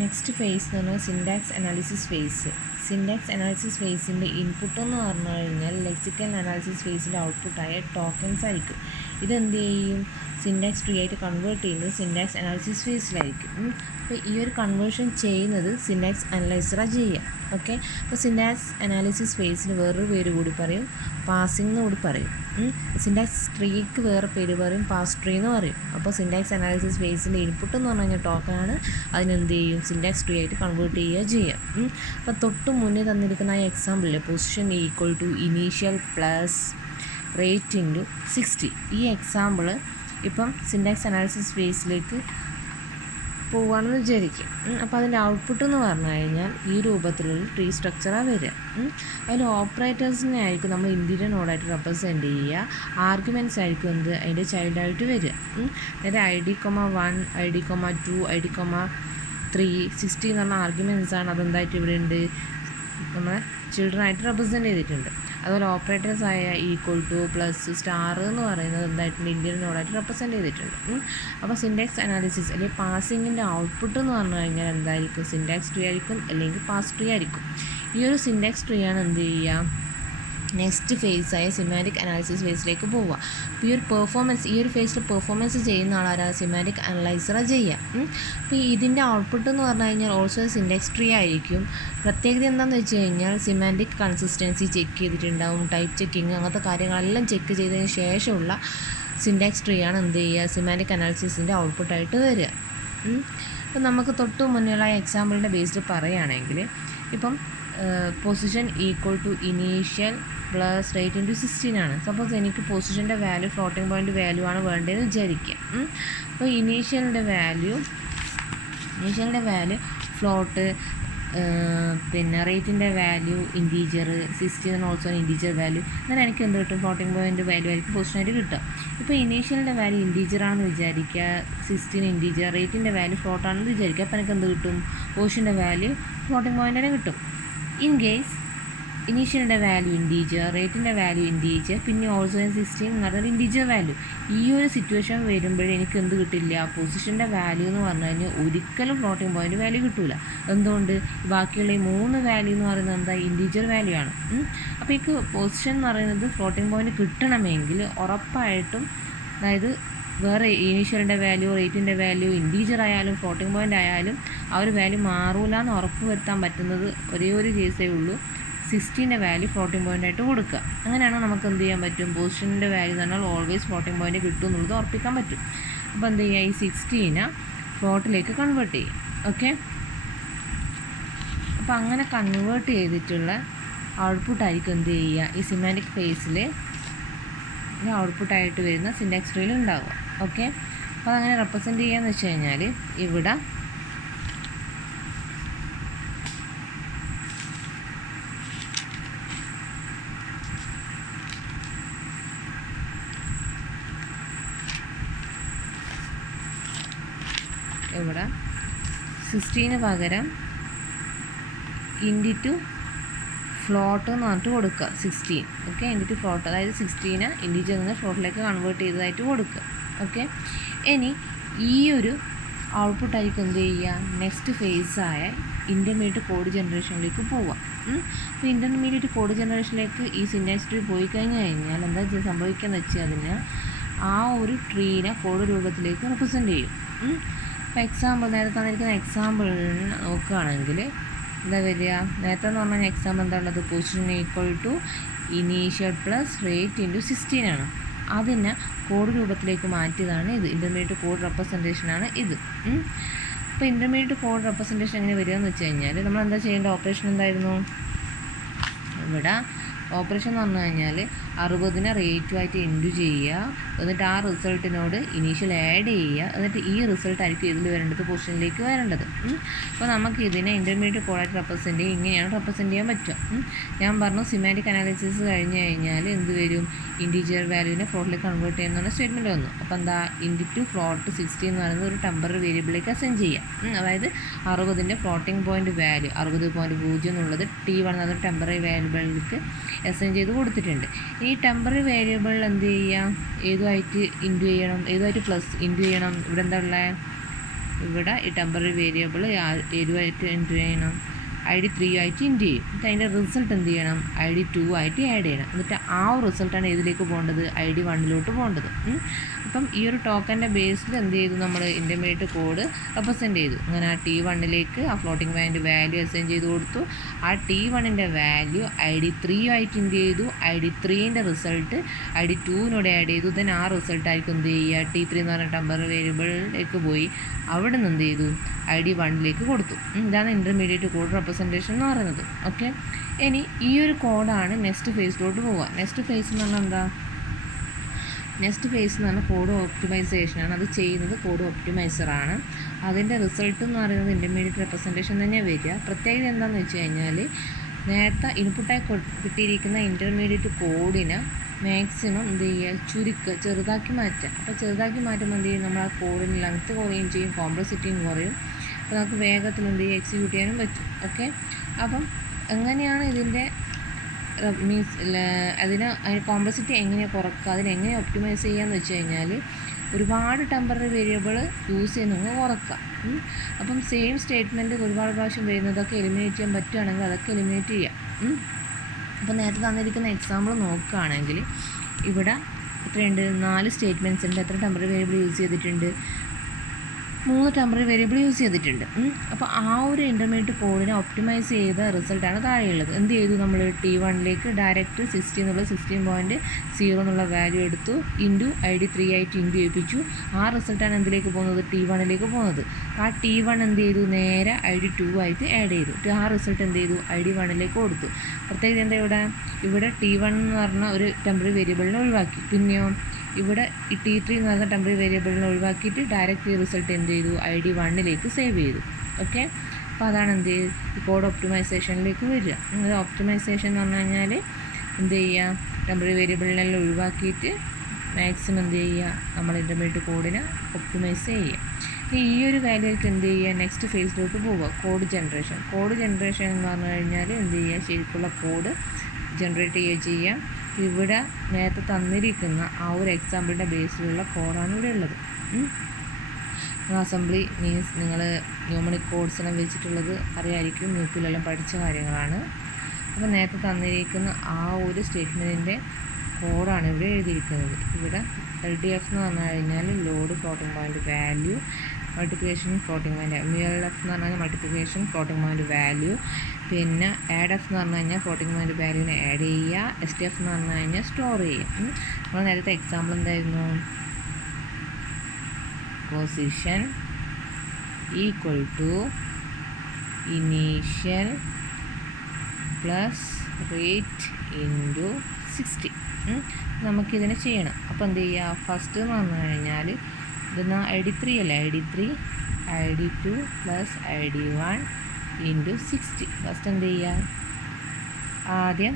Next phase എന്ന് പറഞ്ഞാൽ syntax analysis phase. Syntax analysis ഫേസിൻ്റെ ഇൻപുട്ട് എന്ന് പറഞ്ഞു കഴിഞ്ഞാൽ ലെക്സിക്കൽ അനാലിസിസ് ഫേസിൻ്റെ ഔട്ട്പുട്ടായ ടോക്കൺസ് ആയിരിക്കും. ഇതെന്ത് ചെയ്യും? സിൻടാക്സ് ട്രീ ആയിട്ട് കൺവേർട്ട് ചെയ്യുന്നത് സിൻടാക്സ് അനാലിസിസ് ഫേസിലായിരിക്കും. അപ്പോൾ ഈ ഒരു കൺവേർഷൻ ചെയ്യുന്നത് സിൻടാക്സ് അനലൈസറാണ് ചെയ്യുക. ഓക്കെ, അപ്പോൾ സിൻടാക്സ് അനാലിസിസ് ഫേസിന് വേറൊരു പേര് കൂടി പറയും, പാസിംഗ് എന്ന് കൂടി പറയും. സിൻടാക്സ് ട്രീക്ക് വേറെ പേര് പറയും, പാസ് ട്രീ എന്ന് പറയും. അപ്പോൾ സിൻടാക്സ് അനാലിസിസ് ഫേസിൻ്റെ ഇൻപുട്ട് എന്ന് പറഞ്ഞു കഴിഞ്ഞാൽ ടോക്കനാണ്. അതിനെന്ത് ചെയ്യും? സിൻടാക്സ് ട്രീ ആയിട്ട് കൺവേർട്ട് ചെയ്യുക. അപ്പോൾ തൊട്ട് മുന്നേ തന്നിരിക്കുന്ന ആ എക്സാമ്പിളിൽ position equal to initial plus rate into 60, ഈ എക്സാമ്പിൾ ഇപ്പം സിൻടാക്സ് അനാലിസിസ് ഫേസിലേക്ക് പോവുകയാണെന്ന് വിചാരിക്കും. അപ്പോൾ അതിൻ്റെ ഔട്ട്പുട്ട് എന്ന് പറഞ്ഞു കഴിഞ്ഞാൽ ഈ രൂപത്തിലുള്ള ട്രീ സ്ട്രക്ചറാണ് വരിക. അതിൽ ഓപ്പറേറ്റേഴ്സിനെ ആയിരിക്കും നമ്മൾ ഇൻറ്റീരിയർ നോഡായിട്ട് റെപ്രസെൻറ്റ് ചെയ്യുക. ആർഗ്യുമെൻറ്റ്സ് ആയിരിക്കും അതിൻ്റെ ചൈൽഡായിട്ട് വരിക. അതായത് ID,1, ID,2, ID,3, 60 എന്ന് പറഞ്ഞ ആർഗ്യുമെൻറ്റ്സാണ്. അതെന്തായിട്ട് ഇവിടെ ഉണ്ട്, നമ്മളെ ചിൽഡ്രൻ ആയിട്ട് റെപ്രസെൻറ്റ് ചെയ്തിട്ടുണ്ട്. അതുപോലെ ഓപ്പറേറ്റേഴ്സ് ആയ ഈക്വൽ ടു, പ്ലസ്, സ്റ്റാർ എന്ന് പറയുന്നത് എന്തായിട്ടുണ്ട്, ഇന്ത്യൻ നോഡായിട്ട് റെപ്രസെൻറ്റ് ചെയ്തിട്ടുണ്ട്. അപ്പോൾ സിൻടാക്സ് അനാലിസിസ് അല്ലെങ്കിൽ പാസിങ്ങിൻ്റെ ഔട്ട്പുട്ട് എന്ന് പറഞ്ഞു കഴിഞ്ഞാൽ എന്തായിരിക്കും? സിൻടാക്സ് ട്രീ ആയിരിക്കും, അല്ലെങ്കിൽ പാസ് ട്രീ ആയിരിക്കും. ഈ ഒരു സിൻടാക്സ് ട്രീ ആണ് എന്ത് ചെയ്യുക? നെക്സ്റ്റ് ഫേസായ സിമാറ്റിക് അനാലിസിസ് ഫേസിലേക്ക് പോവുക. അപ്പോൾ ഈ ഒരു ഫേസിൽ പെർഫോമൻസ് ചെയ്യുന്ന ആളാരാ? സിമാറ്റിക് അനലൈസറാണ് ചെയ്യുക. അപ്പോൾ ഇതിൻ്റെ ഔട്ട്പുട്ട് എന്ന് പറഞ്ഞു കഴിഞ്ഞാൽ ഓൾസോ സിൻടാക്സ് ട്രീ ആയിരിക്കും. പ്രത്യേകത എന്താണെന്ന് വെച്ച് കഴിഞ്ഞാൽ സിമാറ്റിക് കൺസിസ്റ്റൻസി ചെക്ക് ചെയ്തിട്ടുണ്ടാവും, ടൈപ്പ് ചെക്കിങ്, അങ്ങനത്തെ കാര്യങ്ങളെല്ലാം ചെക്ക് ചെയ്തതിന് ശേഷമുള്ള സിൻടാക്സ് ട്രീ ആണ് എന്ത് ചെയ്യുക? സിമാറ്റിക് അനാലിസിസിൻ്റെ ഔട്ട്പുട്ടായിട്ട് വരിക. അപ്പോൾ നമുക്ക് തൊട്ട് മുന്നിലുള്ള എക്സാമ്പിളിൻ്റെ ബേസിൽ പറയുകയാണെങ്കിൽ, ഇപ്പം position equal to initial plus rate into 16 ആണ്. സപ്പോസ് എനിക്ക് പൊസിഷൻ്റെ വാല്യൂ ഫ്ലോട്ടിംഗ് പോയിൻ്റ് വാല്യൂ ആണ് വേണ്ടതെന്ന് വിചാരിക്കുക. അപ്പോൾ ഇനീഷ്യലിൻ്റെ വാല്യൂ ഫ്ലോട്ട്, പിന്നെ റേറ്റിൻ്റെ value integer, 16 also integer value. അങ്ങനെ എനിക്ക് എന്ത് കിട്ടും? ഫ്ലോട്ടിംഗ് പോയിൻ്റ് വാല്യൂ ആയിരിക്കും പൊസിഷനായിട്ട് കിട്ടുക. ഇപ്പോൾ ഇനീഷ്യലിൻ്റെ വാല്യൂ ഇൻറ്റീജറാണെന്ന് വിചാരിക്കുക, 16 ഇൻറ്റീജർ, റേറ്റിൻ്റെ വാല്യൂ ഫ്ലോട്ടാണെന്ന് വിചാരിക്കുക. അപ്പോൾ എനിക്ക് എന്ത് കിട്ടും? പൊസിഷൻ്റെ വാല്യൂ ഫ്ലോട്ടിംഗ് പോയിൻ്റ് തന്നെ കിട്ടും. ഇൻ കേസ് ഇനീഷ്യലിൻ്റെ വാല്യൂ ഇൻറ്റീജർ, റേറ്റിൻ്റെ വാല്യൂ ഇൻറ്റീജർ, പിന്നെ ഓൾസോ 16 എന്ന് പറഞ്ഞാൽ ഇൻറ്റീജർ വാല്യൂ. ഈ ഒരു സിറ്റുവേഷൻ വരുമ്പോഴേ എനിക്ക് എന്ത് കിട്ടില്ല? പൊസിഷൻ്റെ വാല്യൂ എന്ന് പറഞ്ഞു കഴിഞ്ഞാൽ ഒരിക്കലും ഫ്ലോട്ടിംഗ് പോയിൻ്റ് വാല്യൂ കിട്ടില്ല. എന്തുകൊണ്ട്? ബാക്കിയുള്ള ഈ 3 വാല്യൂ എന്ന് പറയുന്നത് എന്താ? ഇൻറ്റീജർ വാല്യൂ ആണ്. അപ്പോൾ എനിക്ക് പൊസിഷൻ എന്ന് പറയുന്നത് ഫ്ലോട്ടിംഗ് പോയിൻ്റ് കിട്ടണമെങ്കിൽ ഉറപ്പായിട്ടും, അതായത് വേറെ ഇനീഷ്യലിൻ്റെ വാല്യൂ, റേറ്റിൻ്റെ വാല്യൂ, ഇൻറ്റീജർ ആയാലും ഫ്ലോട്ടിംഗ് പോയിൻ്റ് ആയാലും ആ ഒരു വാല്യൂ മാറൂല എന്ന് ഉറപ്പ് വരുത്താൻ പറ്റുന്നത് ഒരേ ഒരു കേസേ ഉള്ളൂ, 16ൻ്റെ വാല്യൂ ഫ്ലോട്ടിംഗ് പോയിൻ്റ് ആയിട്ട് കൊടുക്കുക. അങ്ങനെയാണ് നമുക്ക് എന്ത് ചെയ്യാൻ പറ്റും? പൊസിഷൻ്റെ വാല്യൂ എന്ന് പറഞ്ഞാൽ ഓൾവേസ് ഫ്ലോട്ടിംഗ് പോയിൻ്റ് കിട്ടും എന്നുള്ളത് ഉറപ്പിക്കാൻ പറ്റും. അപ്പോൾ എന്ത് ചെയ്യുക? ഈ 16 ഫ്ലോട്ടിലേക്ക് കൺവേർട്ട് ചെയ്യും. ഓക്കെ, അപ്പോൾ അങ്ങനെ കൺവേർട്ട് ചെയ്തിട്ടുള്ള ഔട്ട്പുട്ടായിരിക്കും എന്ത് ചെയ്യുക? ഈ സിമാറ്റിക് ഫേസിൽ ഔട്ട്പുട്ടായിട്ട് വരുന്ന സിൻടാക്സ് ട്രീയിൽ ഉണ്ടാവുക. ഓക്കെ, അപ്പോൾ അതങ്ങനെ റെപ്രസെൻറ്റ് ചെയ്യാന്ന് വെച്ച് കഴിഞ്ഞാൽ ഇവിടെ ഇവിടെ 16 പകരം ഇൻറ്റു ഫ്ലോട്ട് എന്ന് പറഞ്ഞിട്ട് കൊടുക്കുക 16. ഓക്കെ, ഇൻറ്റു ഫ്ലോട്ട്, അതായത് 16 ഇൻറ്റീജറിൽ നിന്ന് ഫ്ലോട്ടിലേക്ക് കൺവേർട്ട് ചെയ്തതായിട്ട് കൊടുക്കുക. ഓക്കെ, ഇനി ഈ ഒരു ഔട്ട്പുട്ടായിരിക്കും എന്ത് ചെയ്യുക? നെക്സ്റ്റ് ഫേസായ ഇൻ്റർമീഡിയറ്റ് കോഡ് ജനറേഷനിലേക്ക് പോവുക. അപ്പോൾ ഇൻ്റർമീഡിയറ്റ് കോഡ് ജനറേഷനിലേക്ക് ഈ സിൻടാക്സ് ട്രീ പോയി കഴിഞ്ഞാൽ എന്താ സംഭവിക്കുകയെന്ന് വെച്ചാൽ അതിന് ആ ഒരു ട്രീനെ കോഡ് രൂപത്തിലേക്ക് റെപ്രസെൻറ്റ് ചെയ്യും. അപ്പോൾ എക്സാമ്പിൾ, നേരത്തെ തന്നിരിക്കുന്ന എക്സാമ്പിൾ നോക്കുകയാണെങ്കിൽ എന്താ വരിക? നേരത്തെ എന്ന് പറഞ്ഞാൽ എക്സാമ്പിൾ എന്താ ഉള്ളത്? Position equal to initial plus rate into 16 ആണ്. അതിനെ കോഡ് രൂപത്തിലേക്ക് മാറ്റിയതാണ് ഇത്. ഇൻ്റർമീഡിയറ്റ് കോഡ് റെപ്രസെൻറ്റേഷനാണ് ഇത്. അപ്പോൾ ഇൻ്റർമീഡിയറ്റ് കോഡ് റെപ്രസെൻറ്റേഷൻ എങ്ങനെ വരിക എന്ന് വെച്ച് കഴിഞ്ഞാൽ നമ്മൾ എന്താ ചെയ്യേണ്ട? ഓപ്പറേഷൻ എന്തായിരുന്നു? ഇവിടെ ഓപ്പറേഷൻ എന്ന് പറഞ്ഞു കഴിഞ്ഞാൽ 60നെ റേറ്റുമായിട്ട് ഇൻറ്റു ചെയ്യുക, എന്നിട്ട് ആ റിസൾട്ടിനോട് ഇനീഷ്യൽ ആഡ് ചെയ്യുക, എന്നിട്ട് ഈ റിസൾട്ട് ആയിരിക്കും ഇതിൽ വരേണ്ടത്, പൊസിഷനിലേക്ക് വരേണ്ടത്. അപ്പോൾ നമുക്ക് ഇതിനെ ഇൻ്റർമീഡിയറ്റ് കോഡായിട്ട് റെപ്രസെൻറ്റ് ചെയ്യുക, ഇങ്ങനെയാണ് റെപ്രസെൻറ്റ് ചെയ്യാൻ പറ്റുക. ഞാൻ പറഞ്ഞു സിമാറ്റിക് അനാലിസിസ് കഴിഞ്ഞ് കഴിഞ്ഞാൽ എന്ത് വരും? ഇൻറ്റീജർ വാല്യൂവിനെ ഫ്ലോട്ടിലേക്ക് കൺവേർട്ട് ചെയ്യുന്ന സ്റ്റേറ്റ്മെൻറ്റ് വന്നു. അപ്പോൾ എന്താ? ഇൻറ്റു ഫ്ലോട്ട് 60 എന്ന് പറയുന്നത് ഒരു ടെമ്പററി വേരിയബിളിലേക്ക് അസൈൻ ചെയ്യാം. അതായത് 60ൻ്റെ ഫ്ലോട്ടിംഗ് പോയിൻ്റ് വാല്യൂ 60.0 എന്നുള്ളത് T1 എന്നൊരു ടെമ്പററി വേരിയബിളിലേക്ക് അസൈൻ ചെയ്ത് കൊടുത്തിട്ടുണ്ട്. ഈ ടെമ്പററി വേരിയബിൾ എന്ത് ചെയ്യാം? ഏതുമായിട്ട് ഇൻറ്റു ചെയ്യണം? ഏതുമായിട്ട് പ്ലസ് ഇൻറ്റു ചെയ്യണം? ഇവിടെ എന്താ ഉള്ളത്? ഇവിടെ ഈ ടെമ്പററി വേരിയബിൾ ഏതുമായിട്ട് എൻ്റർ ചെയ്യണം, ID3 ആയിട്ട് ഇൻറ്റ് ചെയ്യും. എന്നിട്ട് അതിൻ്റെ റിസൾട്ട് എന്ത് ചെയ്യണം, ID2 ആയിട്ട് ആഡ് ചെയ്യണം. എന്നിട്ട് ആ റിസൾട്ടാണ് ഇതിലേക്ക് പോകേണ്ടത്, ID1 പോകേണ്ടത്. അപ്പം ഈ ഒരു ടോക്കൻ്റെ ബേസിൽ എന്ത് ചെയ്തു, നമ്മൾ ഇൻ്റർമീഡിയറ്റ് കോഡ് റെപ്രസെൻറ്റ് ചെയ്തു. അങ്ങനെ ആ T1 ആ ഫ്ലോട്ടിംഗ് പോയിൻ്റ് വാല്യൂ അസൈൻ ചെയ്ത് കൊടുത്തു. ആ T1 വാല്യൂ ID3 ആയിട്ട് ഇൻറ്റ് ചെയ്തു. ID3 റിസൾട്ട് ID2 ആഡ് ചെയ്തു. ദെൻ ആ റിസൾട്ടായിരിക്കും എന്ത് ചെയ്യുക, T3 എന്ന് പറഞ്ഞ ടെമ്പററി വേരിയബിളിലേക്ക് പോയി അവിടെ നിന്ന് എന്ത് ചെയ്തു, ID1 കൊടുത്തു. ഇതാണ് ഇൻ്റർമീഡിയറ്റ് കോഡ് റെപ്രസെൻറ്റേഷൻ എന്ന് പറയുന്നത്. ഓക്കെ, ഇനി ഈ ഒരു കോഡാണ് നെക്സ്റ്റ് ഫേസിലോട്ട് പോവുക. നെക്സ്റ്റ് ഫേസ് എന്ന് പറഞ്ഞാൽ എന്താ, നെക്സ്റ്റ് ഫേസ് എന്ന് പറഞ്ഞാൽ കോഡ് ഓപ്റ്റിമൈസേഷനാണ്. അത് ചെയ്യുന്നത് കോഡ് ഓപ്റ്റിമൈസറാണ്. അതിൻ്റെ റിസൾട്ട് എന്ന് പറയുന്നത് ഇൻ്റർമീഡിയറ്റ് റെപ്രസെൻറ്റേഷൻ തന്നെയാണ് വരിക. പ്രത്യേകത എന്താണെന്ന് വെച്ച് കഴിഞ്ഞാൽ, നേരത്തെ ഇൻപുട്ടായി കിട്ടിയിരിക്കുന്ന ഇൻ്റർമീഡിയറ്റ് കോഡിന് മാക്സിമം എന്ത് ചെയ്യുക, ചെറുതാക്കി മാറ്റുക. അപ്പോൾ ചെറുതാക്കി മാറ്റുമ്പോൾ എന്ത് ചെയ്യും, നമ്മൾ ആ കോഡിന് ലെങ്ത്ത് കുറയുകയും ചെയ്യും, കോംപ്ലക്സിറ്റിയും കുറയും. അപ്പോൾ നമുക്ക് വേഗത്തിൽ എന്ത് ചെയ്യുക, എക്സിക്യൂട്ട് ചെയ്യാനും പറ്റും. ഓക്കെ, അപ്പം എങ്ങനെയാണ് ഇതിൻ്റെ അതിന് കോംപ്ലക്സിറ്റി എങ്ങനെയാണ് കുറക്കുക, അതിനെങ്ങനെ ഒപ്റ്റിമൈസ് ചെയ്യാന്ന് വെച്ച് കഴിഞ്ഞാൽ, ഒരുപാട് ടെമ്പററി വേരിയബിൾ യൂസ് ചെയ്ത് നിങ്ങൾ കുറക്കുക. അപ്പം സെയിം സ്റ്റേറ്റ്മെൻറ്റ് ഒരുപാട് പ്രാവശ്യം വരുന്നതൊക്കെ എലിമിനേറ്റ് ചെയ്യാൻ പറ്റുകയാണെങ്കിൽ അതൊക്കെ എലിമിനേറ്റ് ചെയ്യാം. അപ്പോൾ നേരത്തെ തന്നിരിക്കുന്ന എക്സാമ്പിൾ നോക്കുകയാണെങ്കിൽ ഇവിടെ എത്രയുണ്ട്, 4 സ്റ്റേറ്റ്മെൻറ്റ്സ് ഉണ്ട്. എത്ര ടെമ്പററി വേരിയബിൾ യൂസ് ചെയ്തിട്ടുണ്ട്, 3 ടെമ്പററി വേരിയബിൾ യൂസ് ചെയ്തിട്ടുണ്ട്. അപ്പോൾ ആ ഒരു ഇൻ്റർമീഡിയറ്റ് കോഡിനെ ഒപ്റ്റിമൈസ് ചെയ്ത റിസൾട്ടാണ് താഴെയുള്ളത്. എന്ത് ചെയ്തു, നമ്മൾ T1 ഡയറക്റ്റ് 60 എന്നുള്ള 16.0 എന്നുള്ള വാല്യൂ എടുത്തു, ഇൻറ്റു ID3 ആയിട്ട് ഇൻറ്റു ചെയ്യിപ്പിച്ചു. ആ റിസൾട്ടാണ് എന്തിലേക്ക് പോകുന്നത്, T1 പോകുന്നത്. ആ T1 എന്ത് ചെയ്തു, നേരെ ID2 ആയിട്ട് ആഡ് ചെയ്തു. ആ റിസൾട്ട് എന്ത് ചെയ്തു, ID1 കൊടുത്തു. പ്രത്യേകിച്ച് എന്താ, ഇവിടെ T1 എന്ന് പറഞ്ഞ ഒരു ടെമ്പററി വേരിയബിളിനെ ഒഴിവാക്കി. പിന്നെയോ ഇവിടെ ഈ T3 എന്ന് പറയുന്ന ടെമ്പററി വേരിയബിളിനെ ഒഴിവാക്കിയിട്ട് ഡയറക്റ്റ് റിസൾട്ട് എന്ത് ചെയ്തു, ID1 സേവ് ചെയ്തു. ഓക്കെ, അപ്പോൾ അതാണ് എന്ത് ചെയ്തു, ഈ കോഡ് ഒപ്റ്റിമൈസേഷനിലേക്ക് വരിക. അത് ഒപ്റ്റിമൈസേഷൻ എന്ന് പറഞ്ഞു കഴിഞ്ഞാൽ എന്ത് ചെയ്യുക, ടെമ്പററി വേരിയബിളിനെല്ലാം ഒഴിവാക്കിയിട്ട് മാക്സിമം എന്ത് ചെയ്യുക, നമ്മൾ ഇൻ്റർമീഡിയറ്റ് കോഡിനെ ഒപ്റ്റിമൈസ് ചെയ്യുക. ഈ ഒരു വാല്യൂക്ക് എന്ത് ചെയ്യുക, നെക്സ്റ്റ് ഫേസിലോട്ട് പോവുക, കോഡ് ജനറേഷൻ. കോഡ് ജനറേഷൻ എന്ന് പറഞ്ഞു കഴിഞ്ഞാൽ എന്ത് ചെയ്യുക, ശരിക്കുള്ള കോഡ് ജനറേറ്റ് ചെയ്യുക. ഇവിടെ നേരത്തെ തന്നിരിക്കുന്ന ആ ഒരു എക്സാമ്പിളിൻ്റെ ബേസിലുള്ള കോഡാണ് ഇവിടെ ഉള്ളത്. അസംബ്ലി മീൻസ് നിങ്ങൾ ന്യൂമറിക് കോഡ്സെല്ലാം വെച്ചിട്ടുള്ളത് അറിയായിരിക്കും, ന്യൂപ്പിലെല്ലാം പഠിച്ച കാര്യങ്ങളാണ്. അപ്പോൾ നേരത്തെ തന്നിരിക്കുന്ന ആ ഒരു സ്റ്റേറ്റ്മെൻറ്റിൻ്റെ കോഡാണ് ഇവിടെ എഴുതിയിരിക്കുന്നത്. ഇവിടെ LDF എന്ന് പറഞ്ഞു കഴിഞ്ഞാൽ load floating point value, multiplication floating point, MLF എന്ന് പറഞ്ഞാൽ മൾട്ടിപ്ലിക്കേഷൻ ഫ്ലോട്ടിംഗ് പോയിൻ്റ് വാല്യൂ, പിന്നെ ADF എന്ന് പറഞ്ഞു കഴിഞ്ഞാൽ ഫ്ലോട്ടിംഗ് പോയിൻ്റ് വാല്യൂവിനെ ആഡ് ചെയ്യുക, STF എന്ന് പറഞ്ഞു കഴിഞ്ഞാൽ സ്റ്റോർ ചെയ്യുക. നമ്മൾ നേരത്തെ എക്സാമ്പിൾ എന്തായിരുന്നു, position equal to initial plus rate into 60. നമുക്കിതിനെ ചെയ്യണം. അപ്പോൾ എന്ത് ചെയ്യുക, ഫസ്റ്റ് എന്ന് പറഞ്ഞു കഴിഞ്ഞാൽ ഇതെന്നാ ID3 അല്ലേ, ID2 plus ID1 into 60. First എന്ത് ചെയ്യുക, ആദ്യം